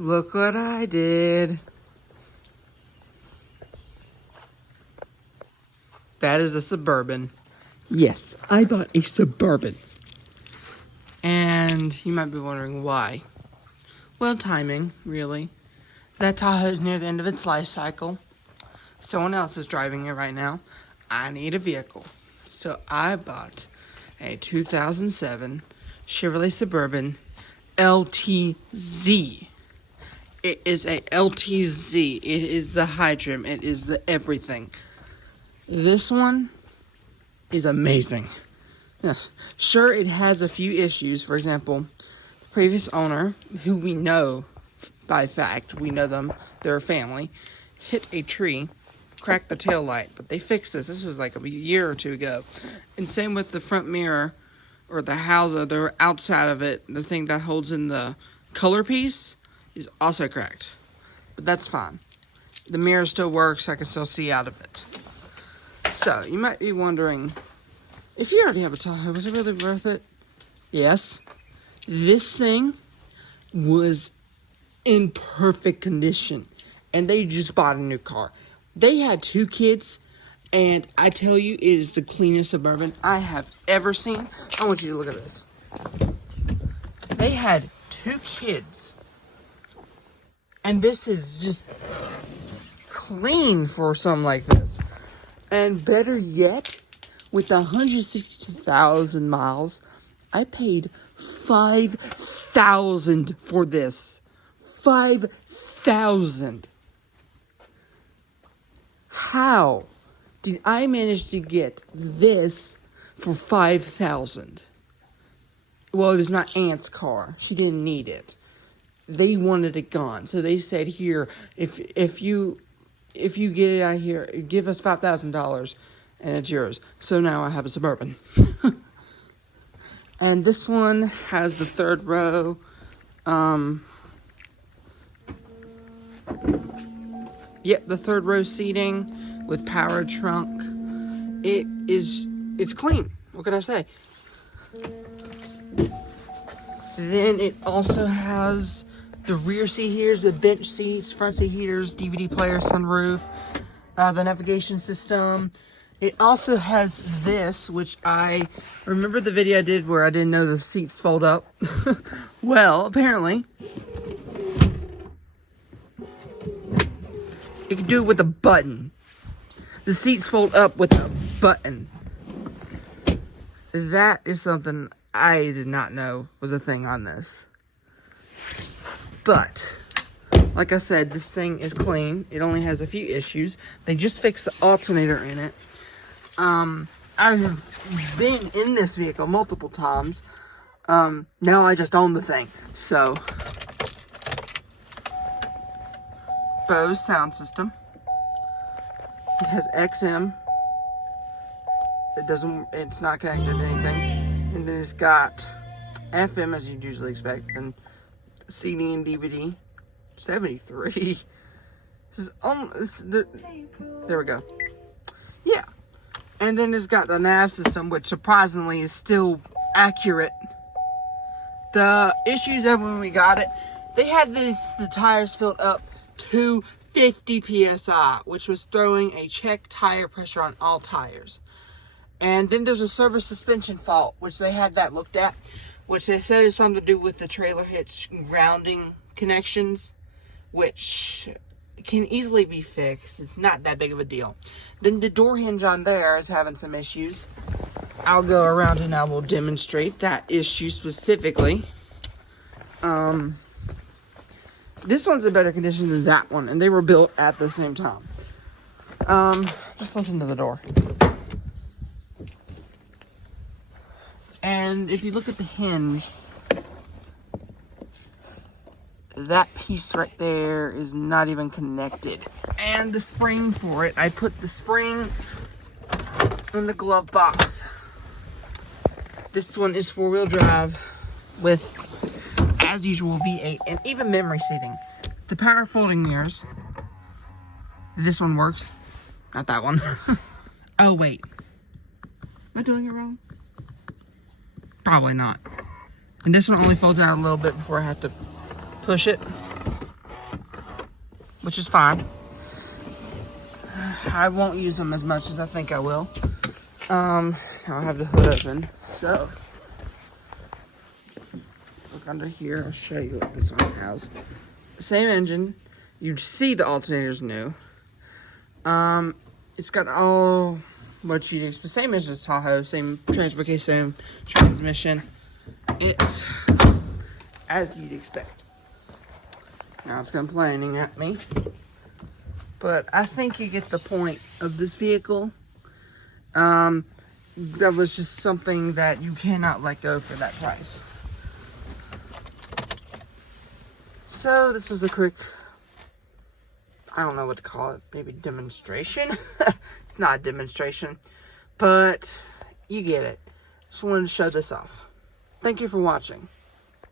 Look what I did. That is a Suburban. Yes, I bought a Suburban. And you might be wondering why. Well, timing, really. That Tahoe's near the end of its life cycle. Someone else is driving it right now. I need a vehicle. So I bought a 2007 Chevrolet Suburban LTZ. It is a LTZ. It is the high trim. It is the everything. This one is amazing. Sure, it has a few issues. For example, previous owner, who we know by fact, we know them, they're a family, hit a tree, cracked the tail light, but they fixed this. This was like a year or two ago. And same with the front mirror, or the housing, the outside of it, the thing that holds in the color piece is also cracked. But that's fine. The mirror still works, I can still see out of it. So, you might be wondering, if you already have a Tahoe, was it really worth it? Yes. This thing was in perfect condition, and they just bought a new car. They had 2 kids, and I tell you, it is the cleanest Suburban I have ever seen. I want you to look at this. They had 2 kids, and this is just clean for something like this. And better yet, with 160,000 miles, I paid $5,000 for this. $5,000. How did I manage to get this for $5,000? Well, it was my aunt's car. She didn't need it. They wanted it gone, so they said, "Here, if you get it out here, give us $5,000, and it's yours." So now I have a Suburban. And this one has the 3rd row. Yep, the 3rd row seating with power trunk. It's clean. What can I say? Then it also has the rear seat heaters, the bench seats, front seat heaters, DVD player, sunroof, the navigation system. It also has this, which I remember the video I did where I didn't know the seats fold up. Well, apparently, you can do it with a button. The seats fold up with a button. That is something I did not know was a thing on this. But, like I said, this thing is clean. It only has a few issues. They just fixed the alternator in it. I've been in this vehicle multiple times. Now I just own the thing. So, Bose sound system. It has XM. It's not connected to anything. And then it's got FM, as you'd usually expect, and CD and DVD. 73. This is there we go. Yeah. And then it's got the nav system, which surprisingly is still accurate. The issues of when we got it, they had the tires filled up to 50 psi, which was throwing a check tire pressure on all tires. And then there's a service suspension fault, which they had that looked at, which they said is something to do with the trailer hitch grounding connections, which can easily be fixed. It's not that big of a deal. Then the door hinge on there is having some issues. I'll go around and I will demonstrate that issue specifically. This one's in better condition than that one, and they were built at the same time. Just listen to the door. And if you look at the hinge, that piece right there is not even connected. And the spring for it, I put the spring in the glove box. This one is 4-wheel drive with, as usual, V8 and even memory seating. The power folding mirrors. This one works. Not that one. Oh, wait. Am I doing it wrong? Probably not. And this one only folds out a little bit before I have to push it. which is fine. I won't use them as much as I think I will. Now I have the hood open, so look under here. I'll show you what this one has. Same engine. You'd see the alternator's new. It's got all what you'd expect. Same engine as Tahoe, same transfer case, same transmission. It's as you'd expect. Now it's complaining at me, but I think you get the point of this vehicle. That was just something that you cannot let go for that price. So this was a quick, I don't know what to call it, maybe demonstration. It's not a demonstration, but you get it. Just wanted to show this off. Thank you for watching.